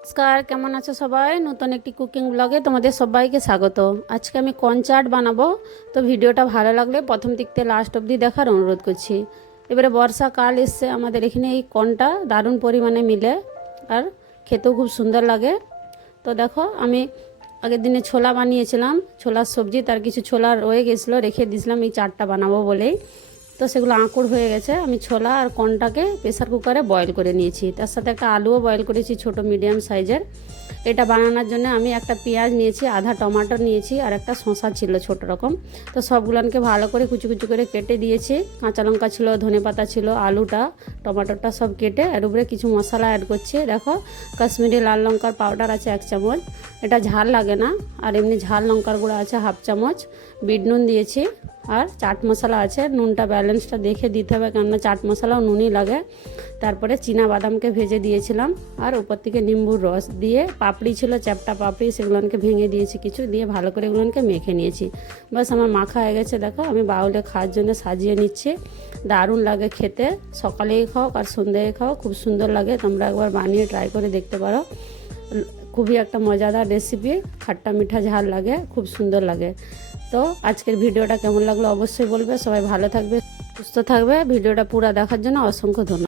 নমস্কার, কেমন আছো সবাই? নতুন একটি কুকিং ব্লগে তোমাদের সবাইকে স্বাগত। আজকে আমি কর্ন চাট বানাবো। তো ভিডিওটা ভালো লাগলে প্রথম থেকে লাস্ট অবধি দেখার অনুরোধ করছি। এবারে বর্ষাকাল এসছে, আমাদের এখানে এই কর্নটা দারুণ পরিমাণে মিলে আর খেতেও খুব সুন্দর লাগে। তো দেখো, আমি আগের দিনে ছোলা বানিয়েছিলাম, ছোলার সবজি, তার কিছু ছোলা রয়ে গেছিলো, রেখে দিয়েছিলাম এই চাটটা বানাবো বলেই। তো সেগুলো আঁকুড় হয়ে গেছে। আমি ছোলা আর কর্নটাকে প্রেসার কুকারে বয়েল করে নিয়েছি, তার সাথে একটা আলুও বয়েল করেছি ছোট মিডিয়াম সাইজের। এটা বানানোর জন্য আমি একটা পেঁয়াজ নিয়েছি, আধা টমাটো নিয়েছি, আর একটা শসা ছিল ছোট রকম। তো সবগুলোকে ভালো করে কুচি কুচি করে কেটে দিয়েছি। কাঁচা লঙ্কা ছিল, ধনেপাতা ছিল, আলুটা, টমাটোটা সব কেটে এর উপরে কিছু মশলা অ্যাড করছি। দেখো, কাশ্মীরি লাল লঙ্কার পাউডার আছে 1 চামচ, এটা ঝাল লাগে না। আর এমনি ঝাল লঙ্কার গুঁড়ো আছে 1/2 চামচ, বিট নুন দিয়েছি। আর চাট মশলা আছে, নুনটা ব্যালেন্সটা দেখে দিতে হবে, কেননা চাট মশলাও নুনই লাগে। তারপরে চীনা বাদামকে ভেজে দিয়েছিলাম, আর উপর থেকে নিম্বুর রস দিয়ে, পাপড়ি ছিল চ্যাপটা পাপড়ি, সেগুলোকে ভেঙে দিয়েছি কিছু, দিয়ে ভালো করে এগুলোকে মেখে নিয়েছি। বাস আমার মাখা হয়ে গেছে। দেখো, আমি বাউলে খাওয়ার জন্য সাজিয়ে নিচ্ছি। দারুণ লাগে খেতে, সকালেই খাও আর সন্ধ্যায় খাও, খুব সুন্দর লাগে। তোমরা একবার বানিয়ে ট্রাই করে দেখতে পারো। খুবই একটা মজাদার রেসিপি, খাট্টা মিঠা ঝাল লাগে, খুব সুন্দর লাগে। তো আজকের ভিডিওটা কেমন লাগলো অবশ্যই বলবে। সবাই ভালো থাকবে, সুস্থ থাকবে। ভিডিওটা পুরো দেখার জন্য অসংখ্য ধন্যবাদ।